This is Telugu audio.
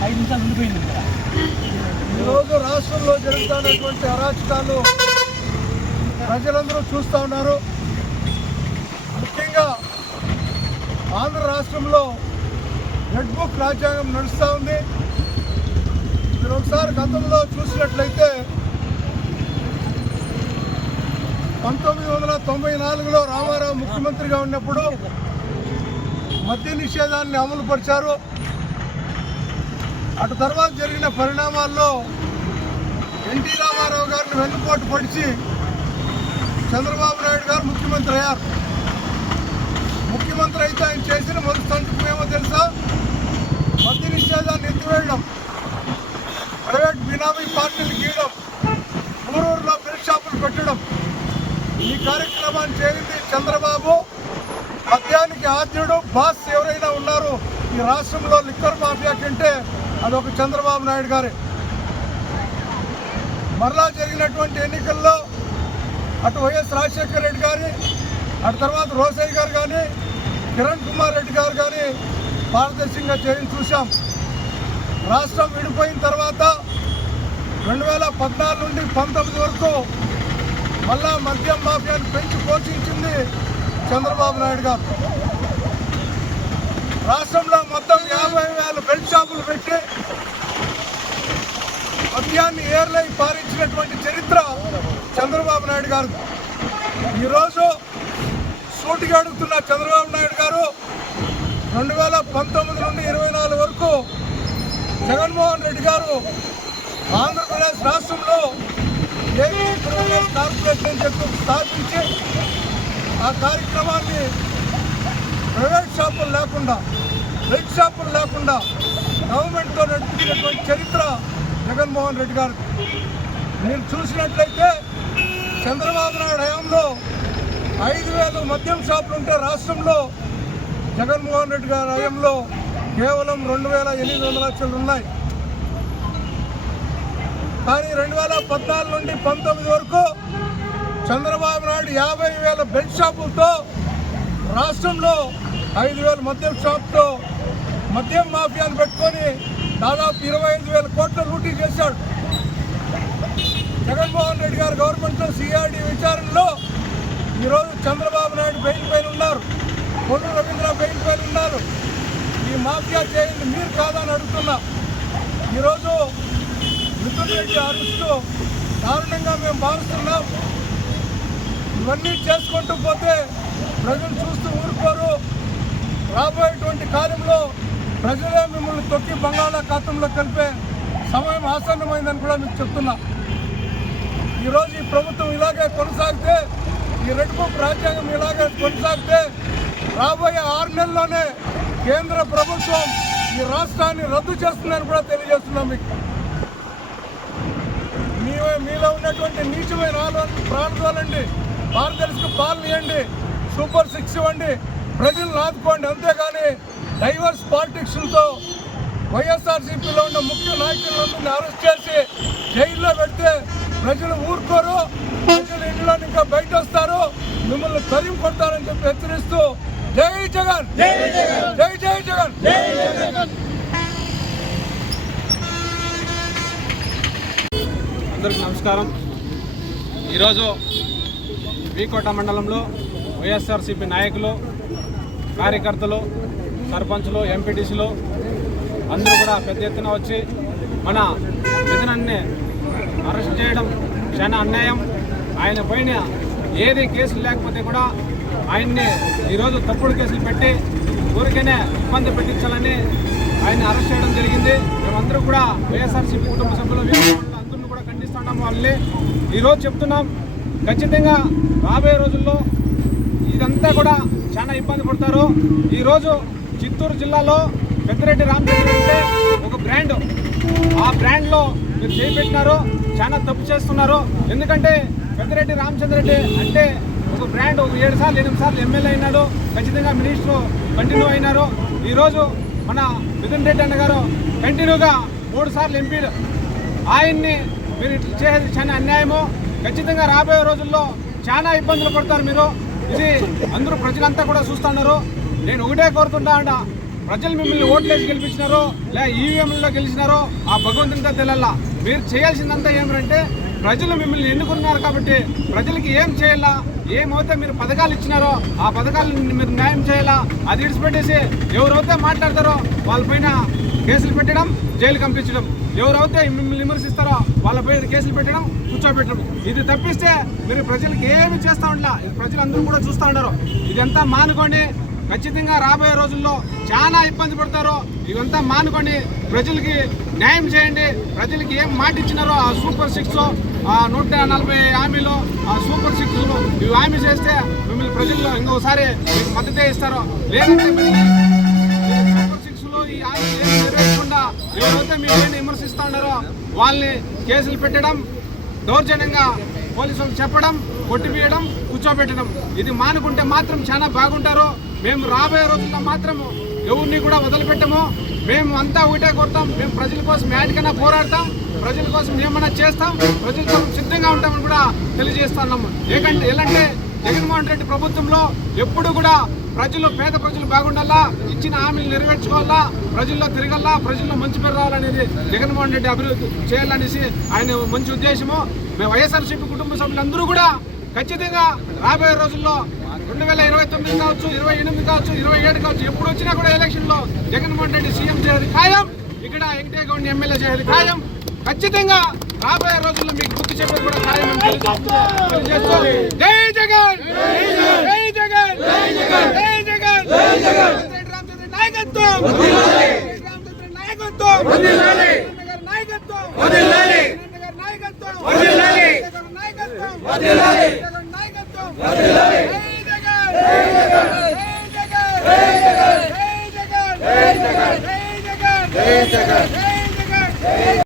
పథకాలు ఉండిపోయింది ఈరోజు రాష్ట్రంలో జరుగుతున్నటువంటి అరాచకాలు ప్రజలందరూ చూస్తూ ఉన్నారు. ముఖ్యంగా ఆంధ్ర రాష్ట్రంలో రెడ్ బుక్ రాజ్యాంగం నడుస్తూ ఉంది. మీరు ఒకసారి గతంలో చూసినట్లయితే పంతొమ్మిది వందల తొంభై నాలుగులో రామారావు ముఖ్యమంత్రిగా ఉన్నప్పుడు మద్య నిషేధాన్ని అమలు పరిచారు. అటు తర్వాత జరిగిన పరిణామాల్లో ఎన్టీ రామారావు గారిని వెన్నుపోటు పొడిచి చంద్రబాబు నాయుడు గారు ముఖ్యమంత్రి అయ్యారు. ముఖ్యమంత్రి అయితే ఆయన చేసిన మొదటి సంతకం ఏమో తెలుసా? మద్య నిషేధాన్ని ఎత్తివేయడం ప్రైవేట్ బినామీ పార్టీలు గీయడం ఊరూరులో బెల్ట్ షాపులు పెట్టడం. ఈ కార్యక్రమాన్ని చేరింది చంద్రబాబు. మద్యానికి ఆద్యుడు బాస్ ఎవరైనా ఉన్నారు ఈ రాష్ట్రంలో లిక్కర్ మాఫియా కంటే అదొక చంద్రబాబు నాయుడు గారే. మరలా జరిగినటువంటి ఎన్నికల్లో అటు వైఎస్ రాజశేఖర రెడ్డి గారి అటు తర్వాత రోసయ్య గారు కానీ కిరణ్ కుమార్ రెడ్డి గారు కానీ పారదర్శకంగా చేయని చూశాం. రాష్ట్రం విడిపోయిన తర్వాత రెండు వేల పద్నాలుగు నుండి పంతొమ్మిది వరకు మళ్ళా మద్యం మాఫియాను పెంచి పోషించింది చంద్రబాబు నాయుడు గారు. రాష్ట్రంలో మొత్తం యాభై వేల షాపులు పెట్టి మద్యాన్ని ఏర్లై పారించినటువంటి చరిత్ర చంద్రబాబు నాయుడు గారు. ఈరోజు సూటిగా అడుగుతున్న చంద్రబాబు నాయుడు గారు రెండు వేల పంతొమ్మిది నుండి ఇరవై నాలుగు వరకు జగన్మోహన్ రెడ్డి గారు ఆంధ్రప్రదేశ్ రాష్ట్రంలో ఏపీ ప్రివిలేజ్ కార్పొరేషన్ అని చెప్పి స్థాపించి ఆ కార్యక్రమాన్ని ప్రైవేట్ షాపులు లేకుండా రెడ్ షాపులు లేకుండా గవర్నమెంట్తో నడిపించినటువంటి చరిత్ర జగన్మోహన్ రెడ్డి గారు. మీరు చూసినట్లయితే చంద్రబాబు నాయుడు హయాంలో ఐదు వేల మద్యం షాపులు ఉంటే రాష్ట్రంలో జగన్మోహన్ రెడ్డి గారి హయాంలో కేవలం రెండు వేల ఎనిమిది వందల లక్షలు ఉన్నాయి. కానీ రెండు వేల పద్నాలుగు నుండి పంతొమ్మిది వరకు చంద్రబాబు నాయుడు యాభై వేల బెడ్ షాపులతో రాష్ట్రంలో ఐదు వేల మద్యం షాప్తో మద్యం మాఫియాను పెట్టుకొని దాదాపు ఇరవై ఐదు వేల కోట్ల లూటీ చేశాడు. జగన్మోహన్ రెడ్డి గారు గవర్నమెంట్లో సిఆర్డి విచారణలో ఈరోజు చంద్రబాబు నాయుడు బెయిల్ పైన ఉన్నారు. పొన్ను రవీంద్ర బెయిల్ పైన ఉన్నారు. ఈ మాఫియా చేయండి మీరు కాదని అడుగుతున్నా. ఈరోజు మిథున్ రెడ్డి అరెస్టు దారుణంగా మేము భావిస్తున్నాం. ఇవన్నీ చేసుకుంటూ పోతే ప్రజలు చూస్తూ ఊరుకోరు. రాబోయేటువంటి కాలంలో ప్రజలే మిమ్మల్ని తొక్కి బంగాళాఖాతంలో కలిపే సమయం ఆసన్నమైందని కూడా మీకు చెప్తున్నా. ఈరోజు ఈ ప్రభుత్వం ఇలాగే కొనసాగితే ఈ రెడ్ బుక్ రాజ్యాంగం ఇలాగే కొనసాగితే రాబోయే ఆరు నెలల్లోనే కేంద్ర ప్రభుత్వం ఈ రాష్ట్రాన్ని రద్దు చేస్తుందని కూడా తెలియజేస్తున్నాం మీకు. మీ మీలో ఉన్నటువంటి నీచమైన ఆలోచన ప్రాణాలండి పారదర్శక పాలన ఇవ్వండి సూపర్ సిక్స్ ఇవ్వండి. ప్రజలను ఆదుకోండి. అంతేగాని డైవర్స్ పాలిటిక్స్తో వైఎస్ఆర్సీపీలో ఉన్న ముఖ్య నాయకులందరినీ అరెస్ట్ చేసి జైల్లో పెడితే ప్రజలు ఊరుకోరు ప్రజలు ఇంట్లో ఇంకా బయట వస్తారు మిమ్మల్ని తరిమి కొడతారని చెప్పి హెచ్చరిస్తూ జై జగన్! జై జై జై జగన్! అందరికీ నమస్కారం. ఈరోజు వీకోట మండలంలో వైఎస్ఆర్సీపీ నాయకులు కార్యకర్తలు సర్పంచ్లో ఎంపీటీసీలు అందరూ కూడా పెద్ద ఎత్తున వచ్చి మన విధనాన్ని అరెస్ట్ చేయడం చాలా అన్యాయం. ఆయన పైన ఏది కేసులు లేకపోతే కూడా ఆయన్ని ఈరోజు తప్పుడు కేసులు పెట్టి ఊరికనే ఇబ్బంది పెట్టించాలని ఆయన అరెస్ట్ చేయడం జరిగింది. మేమందరూ కూడా వైఎస్ఆర్సీపీ కుటుంబ సభ్యులు అందరిని కూడా ఖండిస్తున్నాం వాళ్ళని. ఈరోజు చెప్తున్నాం ఖచ్చితంగా రాబోయే రోజుల్లో ఇదంతా కూడా చాలా ఇబ్బంది పడతారు. ఈరోజు చిత్తూరు జిల్లాలో పెద్దిరెడ్డి రామచంద్ర అంటే ఒక బ్రాండ్. ఆ బ్రాండ్లో మీరు చేపెట్టినారు చాలా తప్పు చేస్తున్నారు. ఎందుకంటే పెద్దిరెడ్డి రామచంద్ర రెడ్డి అంటే ఒక బ్రాండ్ ఒక ఏడు సార్లు ఎనిమిది సార్లు ఎమ్మెల్యే అయినాడు ఖచ్చితంగా మినిస్టర్ కంటిన్యూ అయినారు. ఈరోజు మన మిథున్ రెడ్డి అన్న గారు కంటిన్యూగా మూడు సార్లు ఎంపీ ఆయన్ని మీరు ఇట్లా చేసేది చాలా అన్యాయము. ఖచ్చితంగా రాబోయే రోజుల్లో చాలా ఇబ్బందులు పడతారు మీరు. ఇది అందరూ ప్రజలంతా కూడా చూస్తున్నారు నేను ఒకటే కోరుతుంటా అంట. ప్రజలు మిమ్మల్ని ఓట్లేసి గెలిపించినారో లే ఈవీఎంలో గెలిచినారో ఆ భగవంతునితో తెలల్లా మీరు చేయాల్సిందంతా ఏమిటంటే ప్రజలు మిమ్మల్ని ఎన్నుకున్నారు కాబట్టి ప్రజలకి ఏం చేయాలా ఏమైతే మీరు పథకాలు ఇచ్చినారో ఆ పథకాలను మీరు న్యాయం చేయాలా అది విడిచిపెట్టేసి ఎవరైతే మాట్లాడతారో వాళ్ళపైన కేసులు పెట్టడం జైలు పంపించడం ఎవరైతే మిమ్మల్ని విమర్శిస్తారో వాళ్ళపై కేసులు పెట్టడం కూర్చోబెట్టడం. ఇది తప్పిస్తే మీరు ప్రజలకు ఏమి చేస్తా ఉండలా? ఇది ప్రజలందరూ కూడా చూస్తూ ఉన్నారు ఇదంతా మానుకోండి ఖచ్చితంగా రాబోయే రోజుల్లో చాలా ఇబ్బంది పడతారో ఇవంతా మానుకొని ప్రజలకి న్యాయం చేయండి. ప్రజలకి ఏం మాట ఇచ్చినారో ఆ సూపర్ సిక్స్ ఆ నూట నలభై హామీలు ఆ సూపర్ సిక్స్ ఇవి హామీ చేస్తే మిమ్మల్ని ప్రజల్లో ఇంకోసారి మీకు మద్దతే ఇస్తారో లేదంటే సూపర్ సిక్స్లో ఈ హామీ నెరవేర్చకుండా ఎవరైతే మీరు విమర్శిస్తా ఉన్నారో వాళ్ళని కేసులు పెట్టడం దౌర్జన్యంగా పోలీసులకు చెప్పడం కొట్టిపీయడం కూర్చోబెట్టడం ఇది మానుకుంటే మాత్రం చాలా బాగుంటారు మేము రాబోయే రోజుల్లో మాత్రము ఎవరిని కూడా వదిలిపెట్టము. మేము అంతా ఒకటే కొడతాం మేము ప్రజల కోసం యాడికైనా పోరాడతాం. ప్రజల కోసం ఏమైనా చేస్తాం. ప్రజల కోసం సిద్ధంగా ఉంటామని కూడా తెలియజేస్తున్నాము ఏకంటే ఎలాంటి జగన్మోహన్ రెడ్డి ప్రభుత్వంలో ఎప్పుడు కూడా ప్రజలు పేద ప్రజలు బాగుండాలా? ఇచ్చిన హామీలు నెరవేర్చుకోవాలా? ప్రజల్లో తిరగల్లా? ప్రజల్లో మంచి పేరు రావాలనేది జగన్మోహన్ రెడ్డి అభివృద్ధి చేయాలనేసి ఆయన మంచి ఉద్దేశము. మేము వైఎస్ఆర్సీపీ కుటుంబ సభ్యులందరూ కూడా ఖచ్చితంగా రాబోయే రోజుల్లో రెండు వేల ఇరవై తొమ్మిది కావచ్చు ఇరవై ఎనిమిది కావచ్చు ఇరవై ఏడు కావచ్చు ఎప్పుడు వచ్చినా కూడా ఎలక్షన్లో జగన్మోహన్ రెడ్డి సీఎం చేయాలి ఖాయం ఇక్కడ వెంకటేగౌడ్ ఎమ్మెల్యే చేయాలి ఖాయం ఖచ్చితంగా రాబోయే రోజుల్లో మీకు గుర్తు చెప్పేది కూడా ఖాయం అని జై జగన్ జై జగన్ జై జగన్ నాయకత్వం నాయకత్వం నాయకత్వం నాయకత్వం నాయకత్వం నాయకత్వం నాయకత్వం జై జగన్ జై జగన్ జై జగన్ జై